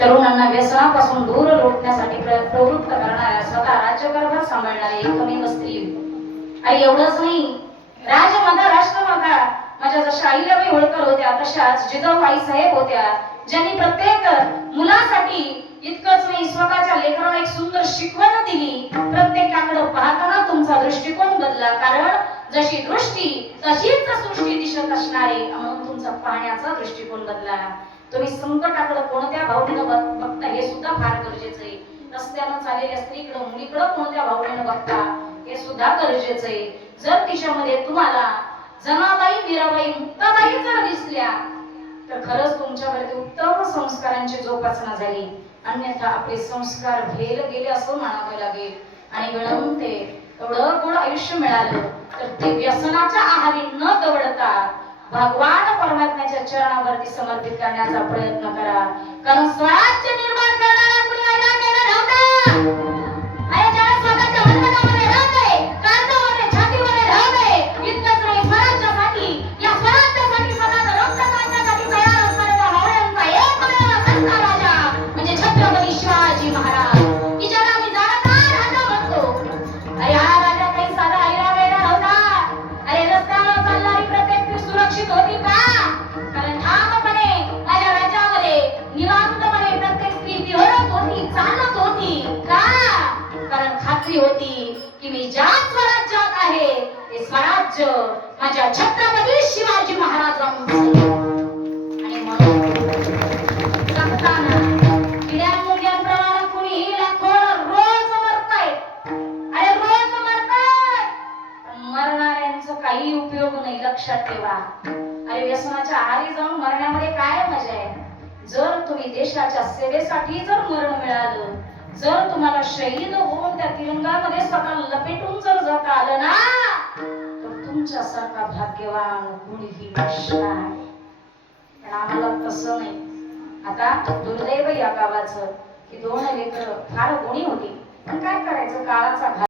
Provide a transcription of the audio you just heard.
तरुणांना व्यसनापासून दूर लोटण्यासाठी प्रवृत्त करणाऱ्या स्वतः राज्यकारभार सांभाळणारी एकमेव स्त्री आणि एवढंच नाही राजमाता राष्ट्रमाता माझ्या जशा अहिल्याबाई होळकर होत्या तशाच जिजाऊबाई साहेब होत्या ज्यांनी प्रत्येक मुलासाठी इतकंच नाही स्वतःच्या लेकराला एक सुंदर शिकवण दिली. प्रत्येकाकडे पाहताना तुमचा दृष्टिकोन बदला कारण जशी दृष्टी तशीच सृष्टी दिसत असणारे म्हणून तुमचा पाहण्याचा दृष्टिकोन बदला. तुम्ही संकटाकडे कोणत्या भावनेनं बघता? हे सुद्धा फार गरजेचं आहे. रस्त्यानं चाललेल्या स्त्रीकडे मुलीकडे कोणत्या भावनेनं बघता? हे सुद्धा गरजेचं आहे. जर तिच्यामध्ये तुम्हाला जनाबाई मीराबाई मुक्ताबाई जर दिसल्या तर खरंच तुमच्यावरती उत्तम संस्कारांची जोपासना झाली. अन्यथा आपले संस्कार भेल गेले असं म्हणावं लागेल. आणि मिळवून ते एवढं गोड आयुष्य मिळालं तर ते व्यसनाच्या आहारी न दवडता भगवान परमात्म्याच्या चरणावरती समर्पित करण्याचा प्रयत्न करा. कारण स्वराज्य निर्माण कारण होती की मी ज्या स्वराज्यात आहे ते स्वराज्य माझ्या छत्रपती शिवाजी महाराजांचं. आणि म्हणून जगताना काही उपयोग नाही लक्षात ठेवा. अरे व्यसनाच्या आहारी जाऊन मरण्यामध्ये काय मजा आहे? जर तुम्ही देशाच्या सेवेसाठी जर मरण मिळालं जर तुम्हाला शहीद होऊन त्या तिरंगामध्ये स्वतः लपेटून जर जाता आलं ना तर तुमच्यासारखा भाग्यवान कुणीही नसणार पण आम्हाला तसं नाही. आता दुर्दैव या गावाचं की दोन लेकर फार गुणी होती. पण काय करायचं? काळाचा